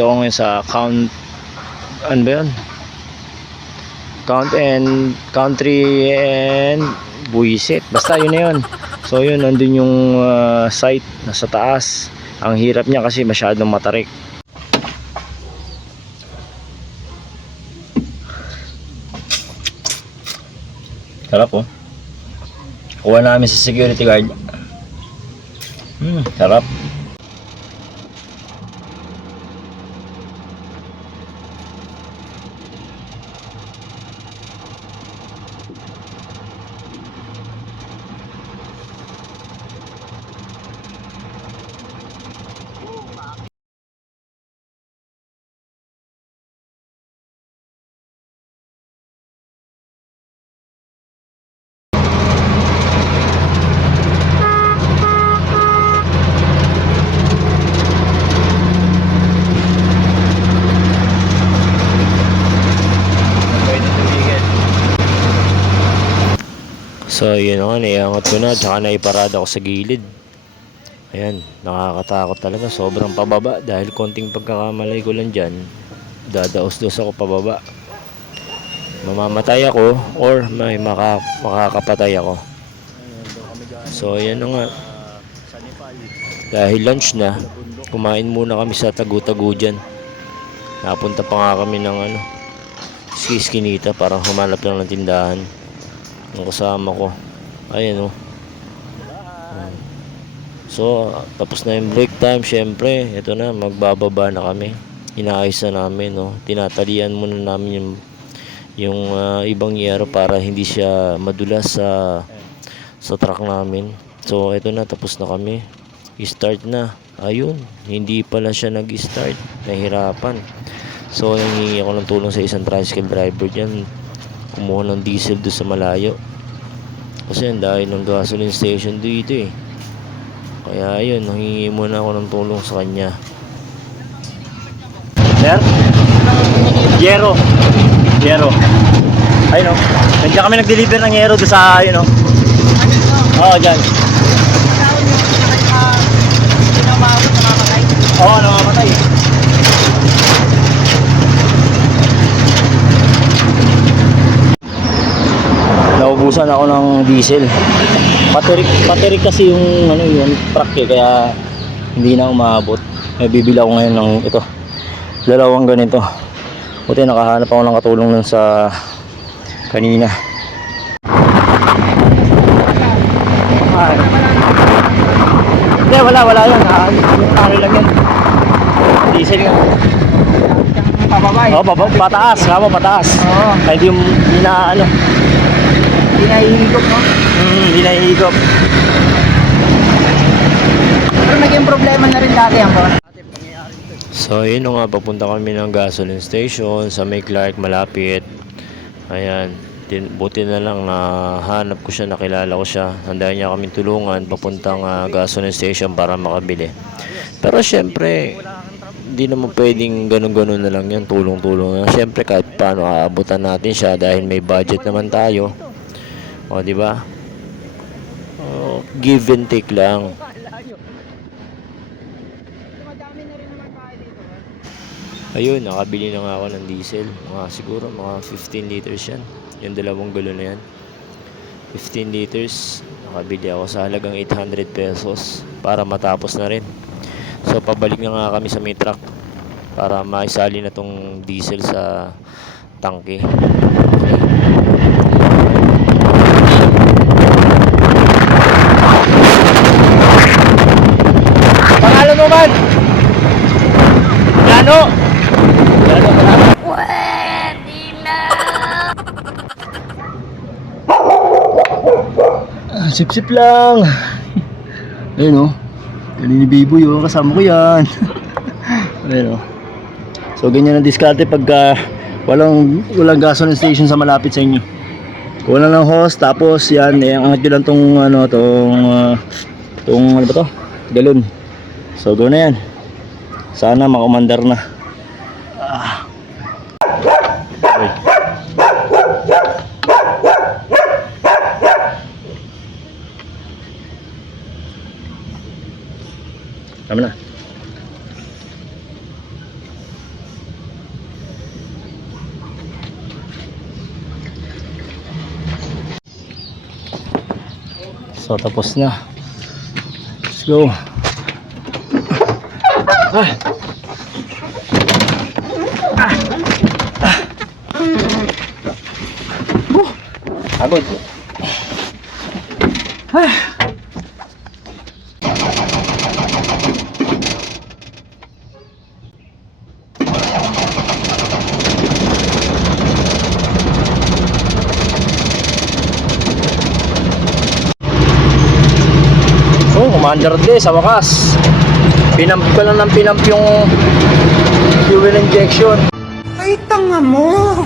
Nandito ako ngayon sa count ano ba yun? Count and country and buisit. Basta yun na yun. So yun, nandun yung uh, site nasa taas. Ang hirap niya kasi masyadong matarik. Sarap oh. Kuha namin sa security guard. Hmm, sarap. So yun nga, naiangat ko na tsaka naiparada ko sa gilid. Ayan, nakakatakot talaga. Sobrang pababa dahil konting pagkakamalay ko lang dyan, dadaos-dos ako pababa. Mamamatay ako or may maka, makakapatay ako. So ayan nga. Dahil lunch na, kumain muna kami sa tagu-tagu dyan. Napunta pa nga kami ng ano, skiskinita para humanap lang ng tindahan ng kasama ko. Ayun oh. Ayan. so tapos na yung break time syempre. Ito na magbababa na kami. Inaayos na namin no tinatalian muna namin yung yung ah, ibang yero para hindi siya madulas sa sa truck namin. So ito na tapos na kami. Start na. Ayun hindi pala siya nag-start. Nahirapan. So, nangingi ako ng tulong sa isang tricycle driver dyan. Kumuha ng diesel doon sa malayo. Kasi ang dahil ng gasoline station dito eh. Kaya ayun, nangingi muna ako ng tulong sa kanya. Sir? Yero. Yero. Ayun o. Nandiyan kami nag-deliver ng yero doon sa, ayun o. Oo, dyan. Oo, namamatay. Naubusan ako ng diesel. Patirik, patirik kasi yung ano yung truck eh kaya hindi na umabot eh, bibili ako ngayon ng ito. Dalawang ganito. Buti nakahanap ako ng katulong nun sa kanina. Hindi wala wala yan ah, ano lang yan diesel nga. Pababay. oh, paba, pataas. Kama pataas. Oo. kaya di, di na ano Hindi na ihigop, no? hmm, di na ihigop Pero naging problema na rin dati ang mga. So, yun nga, papunta kami ng gasoline station sa May Clark, malapit. Ayan, tin, buti na lang na hanap ko siya, nakilala ko siya. Handa niya kami tulungan papuntang ah, gasoline station para makabili. Pero syempre, hindi naman pwedeng ganun-ganun na lang yan, tulong-tulong na. Syempre, kahit paano aabutan natin siya dahil may budget naman tayo. O, di ba? Oh, give and take lang. Ayun, nakabili na nga ako ng diesel. Mga siguro mga 15 liters yan. Yung dalawang galon na yan. 15 liters. Nakabili ako sa halagang 800 pesos para matapos na rin. So pabalik na nga kami sa may truck para maisali na tong diesel sa tangke. Sip-sip lang. Ayun o. Ganun ni Biboy o. Kasama ko yan. Ayun o. So ganyan ang diskarte pagka walang, walang gasoline station sa malapit sa inyo. Kuha lang ng hose tapos yan eh, angat lang tong ano tong ah, tong ano ba to? Galon. So go na yan. Sana makumandar na. Ah. Tama na. So tapos na. Let's go. Ah. Ah. Ah. Uh. Agod. Ah. Commander day sa wakas. Pinamp ko lang ng pinamp yung fuel injection. Ay, tanga mo!